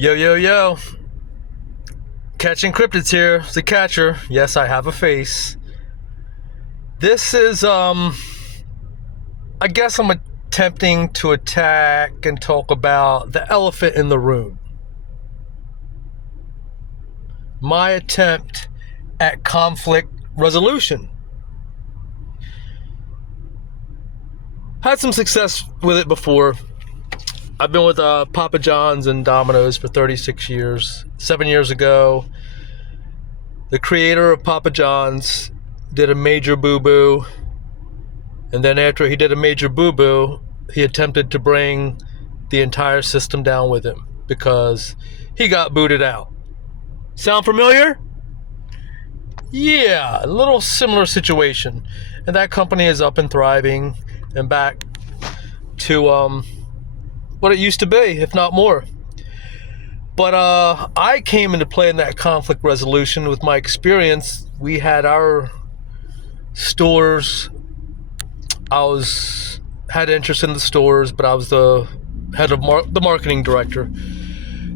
Yo, yo, yo. Catching cryptids here. It's the catcher. Yes, I have a face. This is, I guess I'm attempting to attack and talk about the elephant in the room. My attempt at conflict resolution. Had some success with it before. I've been with Papa John's and Domino's for 36 years. 7 years ago, the creator of Papa John's did a major boo-boo. And then after he did a major boo-boo, he attempted to bring the entire system down with him because he got booted out. Sound familiar? Yeah, a little similar situation. And that company is up and thriving and back to what it used to be, if not more. But I came into play in that conflict resolution with my experience. We had our stores. I had interest in the stores, but I was the head of the marketing director.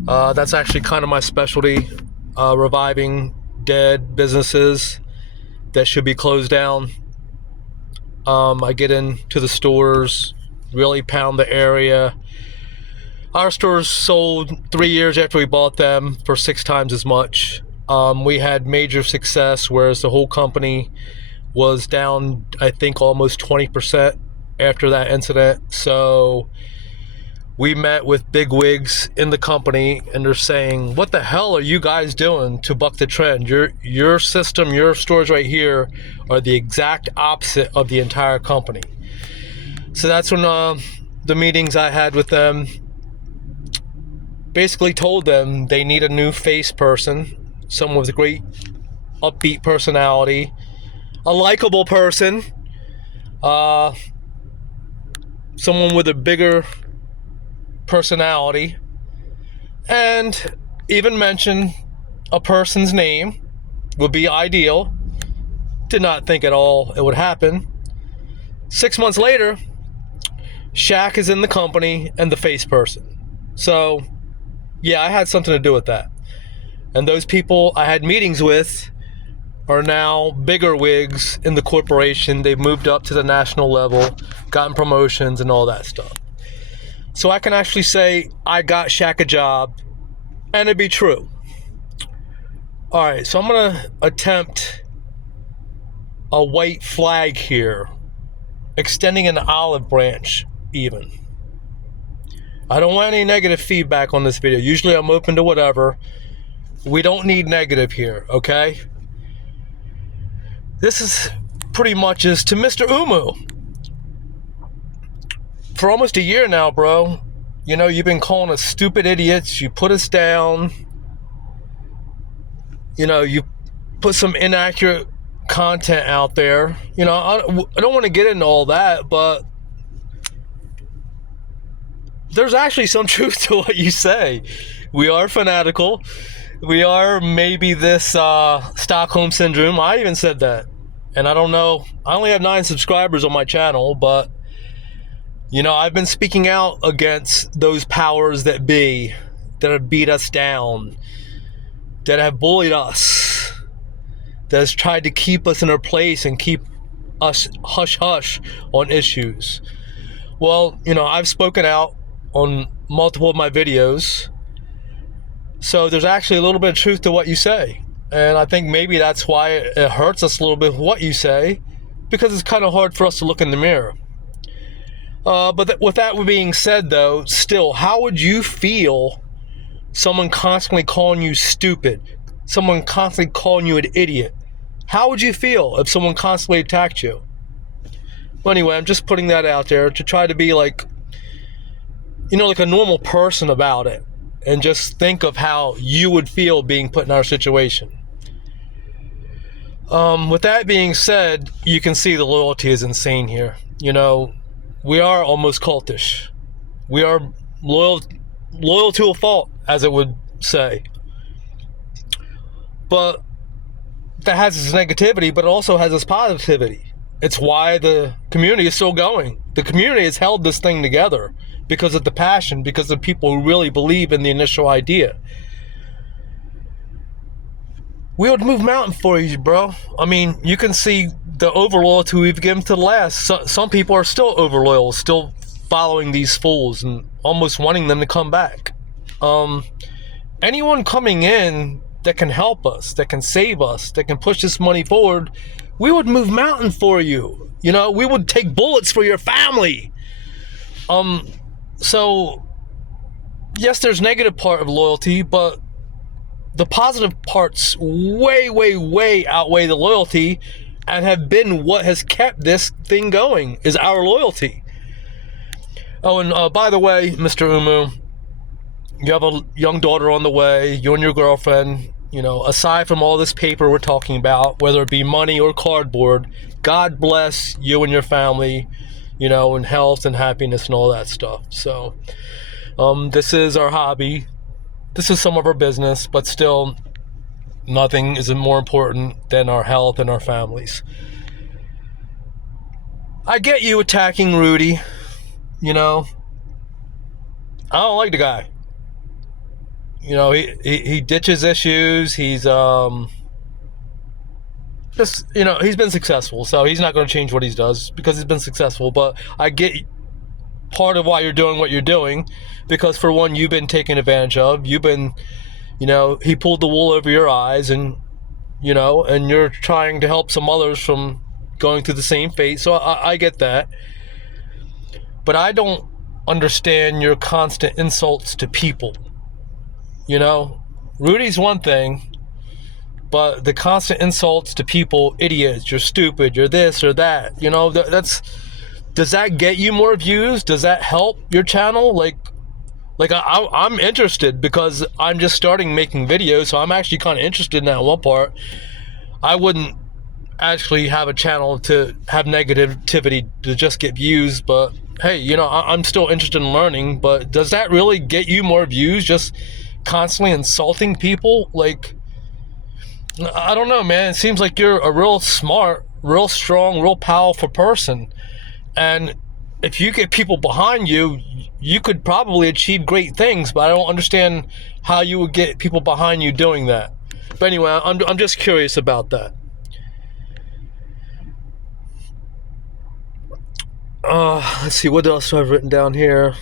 That's actually kind of my specialty, reviving dead businesses that should be closed down. I get into the stores, really pound the area. Our stores sold 3 years after we bought them for 6 times as much. We had major success, whereas the whole company was down, I think, almost 20% after that incident. So we met with big wigs in the company, and they're saying, what the hell are you guys doing to buck the trend? Your system, your stores right here are the exact opposite of the entire company. So that's when the meetings I had with them basically told them they need a new face person, someone with a great upbeat personality, a likable person, someone with a bigger personality, and even mention a person's name would be ideal. Did not think at all it would happen. 6 months later, Shaq is in the company and the face person. So yeah, I had something to do with that. And those people I had meetings with are now bigger wigs in the corporation. They've moved up to the national level, gotten promotions and all that stuff. So I can actually say I got Shaq a job, and it'd be true. All right, so I'm gonna attempt a white flag here, extending an olive branch even. I don't want any negative feedback on this video. Usually I'm open to whatever. We don't need negative here, okay? This is pretty much is to Mr. Umu. For almost a year now, bro, you know, you've been calling us stupid idiots. You put us down. You know, you put some inaccurate content out there. You know, I don't want to get into all that, but there's actually some truth to what you say. We are fanatical. We are maybe this Stockholm Syndrome. I even said that. And I don't know. I only have 9 subscribers on my channel, but, you know, I've been speaking out against those powers that be, that have beat us down, that have bullied us, that has tried to keep us in our place and keep us hush-hush on issues. Well, you know, I've spoken out on multiple of my videos, so there's actually a little bit of truth to what you say, and I think maybe that's why it hurts us a little bit with what you say, because it's kind of hard for us to look in the mirror. But with that being said, though, still, how would you feel someone constantly calling you stupid, someone constantly calling you an idiot? How would you feel if someone constantly attacked you? Well, anyway, I'm just putting that out there to try to be like, you know, like a normal person about it, and just think of how you would feel being put in our situation. With that being said, you can see the loyalty is insane here. You know, we are almost cultish. We are loyal to a fault, as it would say. But that has its negativity, but it also has its positivity. It's why the community is still going. The community has held this thing together because of the passion, because of people who really believe in the initial idea. We would move mountain for you, bro. I mean, you can see the over loyalty we've given to the last. Some people are still over loyal, still following these fools and almost wanting them to come back. Anyone coming in that can help us, that can save us, that can push this money forward, we would move mountain for you. You know, we would take bullets for your family. So yes, there's negative part of loyalty, but the positive parts way, way, way outweigh the loyalty, and have been what has kept this thing going, is our loyalty. Oh, and by the way, Mr. Umu, you have a young daughter on the way, you and your girlfriend. You know, aside from all this paper we're talking about, whether it be money or cardboard, God bless you and your family, you know, and health and happiness and all that stuff. So, this is our hobby. This is some of our business, but still, nothing is more important than our health and our families. I get you attacking Rudy, you know. I don't like the guy. You know, he ditches issues. He's just, you know, he's been successful, so he's not going to change what he does because he's been successful. But I get part of why you're doing what you're doing, because for one, you've been taken advantage of. You've been, you know, he pulled the wool over your eyes, and you know, and you're trying to help some others from going through the same fate. So I get that, but I don't understand your constant insults to people. You know, Rudy's one thing, but the constant insults to people, idiots, you're stupid, you're this or that, you know, does that get you more views? Does that help your channel? Like I'm interested, because I'm just starting making videos, so I'm actually kind of interested in that one part. I wouldn't actually have a channel to have negativity to just get views, but hey, you know, I'm still interested in learning. But does that really get you more views, just constantly insulting people? Like, I don't know, man. It seems like you're a real smart, real strong, real powerful person, and if you get people behind you, you could probably achieve great things. But I don't understand how you would get people behind you doing that. But anyway, I'm just curious about that. Let's see, what else do I have written down here?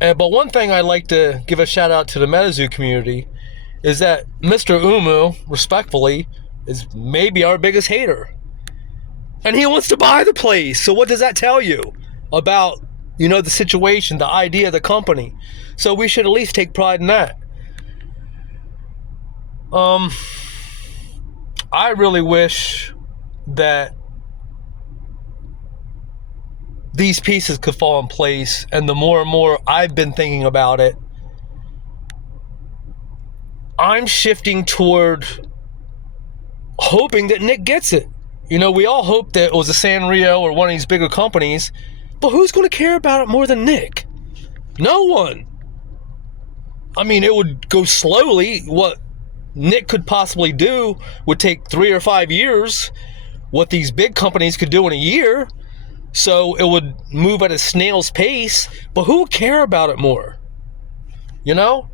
But one thing I'd like to give a shout out to the metazoo community is that Mr. Umu, respectfully, is maybe our biggest hater. And he wants to buy the place. So what does that tell you about, you know, the situation, the idea of the company? So we should at least take pride in that. I really wish that these pieces could fall in place, and the more and more I've been thinking about it, I'm shifting toward hoping that Nick gets it. You know, we all hope that it was a Sanrio or one of these bigger companies, but who's going to care about it more than Nick? No one. I mean, it would go slowly. What Nick could possibly do would take 3 or 5 years. What these big companies could do in a year. So it would move at a snail's pace, but who would care about it more? You know?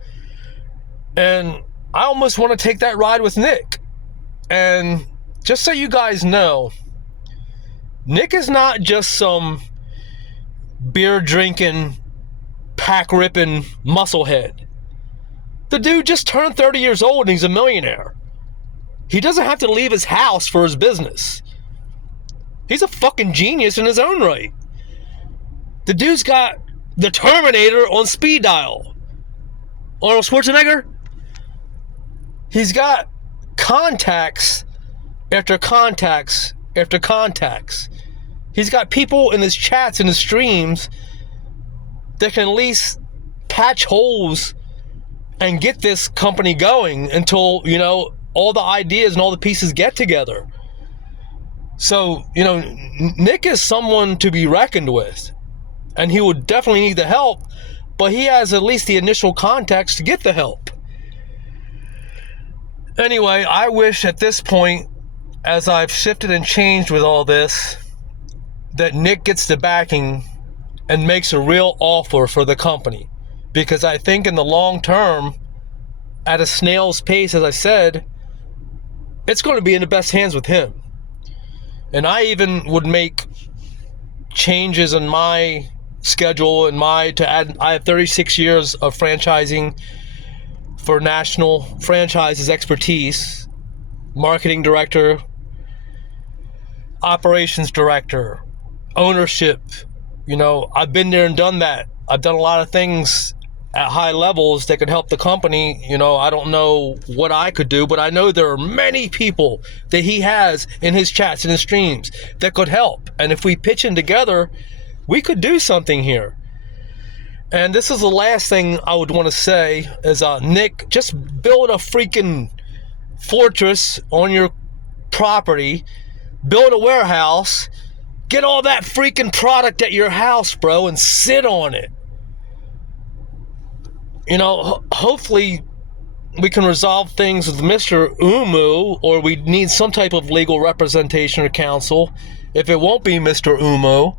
And I almost want to take that ride with Nick. And just so you guys know, Nick is not just some beer drinking, pack ripping musclehead. The dude just turned 30 years old and he's a millionaire. He doesn't have to leave his house for his business. He's a fucking genius in his own right. The dude's got the Terminator on speed dial. Arnold Schwarzenegger. He's got contacts after contacts after contacts. He's got people in his chats and his streams that can at least patch holes and get this company going until, you know, all the ideas and all the pieces get together. So, you know, Nick is someone to be reckoned with, and he would definitely need the help, but he has at least the initial contacts to get the help. Anyway, I wish at this point, as I've shifted and changed with all this, that Nick gets the backing and makes a real offer for the company. Because I think in the long term, at a snail's pace, as I said, it's going to be in the best hands with him. And I even would make changes in my schedule and I have 36 years of franchising for national franchises expertise, marketing director, operations director, ownership. I've been there and done that. I've done a lot of things at high levels that could help the company. I don't know what I could do, but I know there are many people that he has in his chats and his streams that could help. And if we pitch in together, we could do something here. And this is the last thing I would want to say is, Nick, just build a freaking fortress on your property, build a warehouse, get all that freaking product at your house, bro, and sit on it. Hopefully we can resolve things with Mr. Umu, or we need some type of legal representation or counsel. If it won't be Mr. Umu,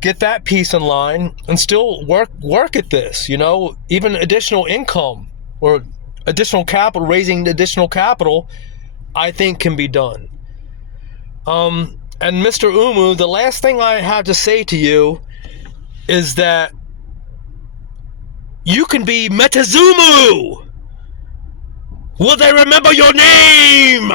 get that piece in line and still work at this. Even additional income or additional capital, raising additional capital, I think can be done. And Mr. Umu, the last thing I have to say to you is that you can be metazoo. Will they remember your name?